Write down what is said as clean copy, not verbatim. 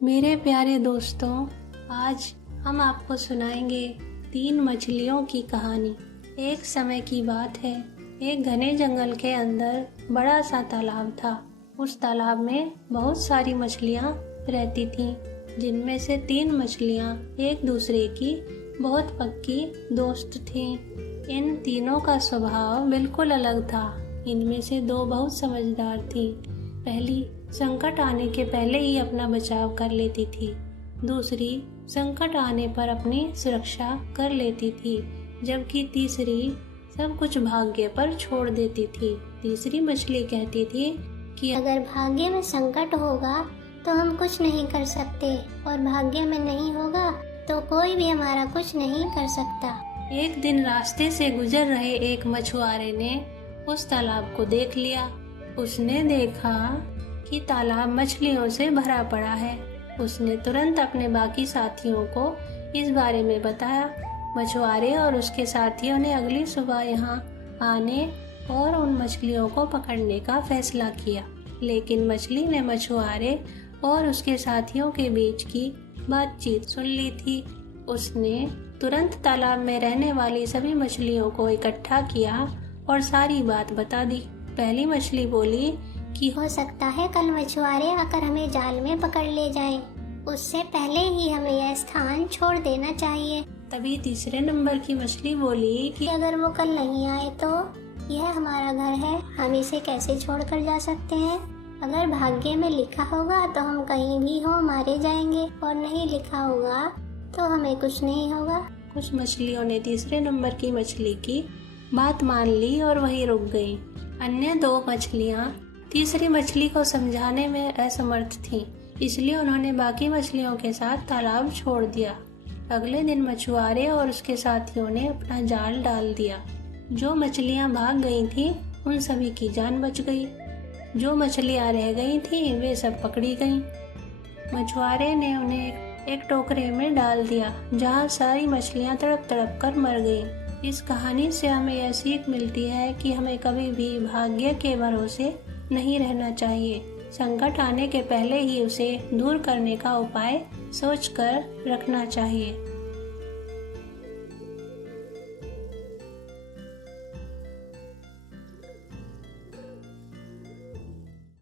मेरे प्यारे दोस्तों, आज हम आपको सुनाएंगे 3 मछलियों की कहानी। एक समय की बात है, एक घने जंगल के अंदर बड़ा सा तालाब था। उस तालाब में बहुत सारी मछलियाँ रहती थीं, जिनमें से 3 मछलियाँ एक दूसरे की बहुत पक्की दोस्त थीं। इन तीनों का स्वभाव बिल्कुल अलग था। इनमें से 2 बहुत समझदार थीं। पहली संकट आने के पहले ही अपना बचाव कर लेती थी, दूसरी संकट आने पर अपनी सुरक्षा कर लेती थी, जबकि तीसरी सब कुछ भाग्य पर छोड़ देती थी। तीसरी मछली कहती थी कि अगर भाग्य में संकट होगा तो हम कुछ नहीं कर सकते, और भाग्य में नहीं होगा तो कोई भी हमारा कुछ नहीं कर सकता। एक दिन रास्ते से गुजर रहे एक मछुआरे ने उस तालाब को देख लिया। उसने देखा कि तालाब मछलियों से भरा पड़ा है। उसने तुरंत अपने बाकी साथियों को इस बारे में बताया। मछुआरे और उसके साथियों ने अगली सुबह यहाँ आने और उन मछलियों को पकड़ने का फैसला किया। लेकिन मछली ने मछुआरे और उसके साथियों के बीच की बातचीत सुन ली थी। उसने तुरंत तालाब में रहने वाली सभी मछलियों को इकट्ठा किया और सारी बात बता दी। पहली मछली बोली कि हो सकता है कल मछुआरे आकर हमें जाल में पकड़ ले जाएं। उससे पहले ही हमें यह स्थान छोड़ देना चाहिए। तभी तीसरे नंबर की मछली बोली कि अगर वो कल नहीं आए तो यह हमारा घर है, हम इसे कैसे छोड़कर जा सकते हैं। अगर भाग्य में लिखा होगा तो हम कहीं भी हो मारे जाएंगे, और नहीं लिखा होगा तो हमें कुछ नहीं होगा। कुछ मछलियों ने तीसरे नंबर की मछली की बात मान ली और वहीं रुक गई। अन्य 2 मछलियाँ तीसरी मछली को समझाने में असमर्थ थीं, इसलिए उन्होंने बाकी मछलियों के साथ तालाब छोड़ दिया। अगले दिन मछुआरे और उसके साथियों ने अपना जाल डाल दिया। जो मछलियाँ भाग गई थीं, उन सभी की जान बच गई। जो मछलियाँ रह गई थीं, वे सब पकड़ी गईं। मछुआरे ने उन्हें एक टोकरे में डाल दिया, जहाँ सारी मछलियाँ तड़प तड़प कर मर गईं। इस कहानी से हमें यह सीख मिलती है कि हमें कभी भी भाग्य के भरोसे नहीं रहना चाहिए। संकट आने के पहले ही उसे दूर करने का उपाय सोचकर रखना चाहिए।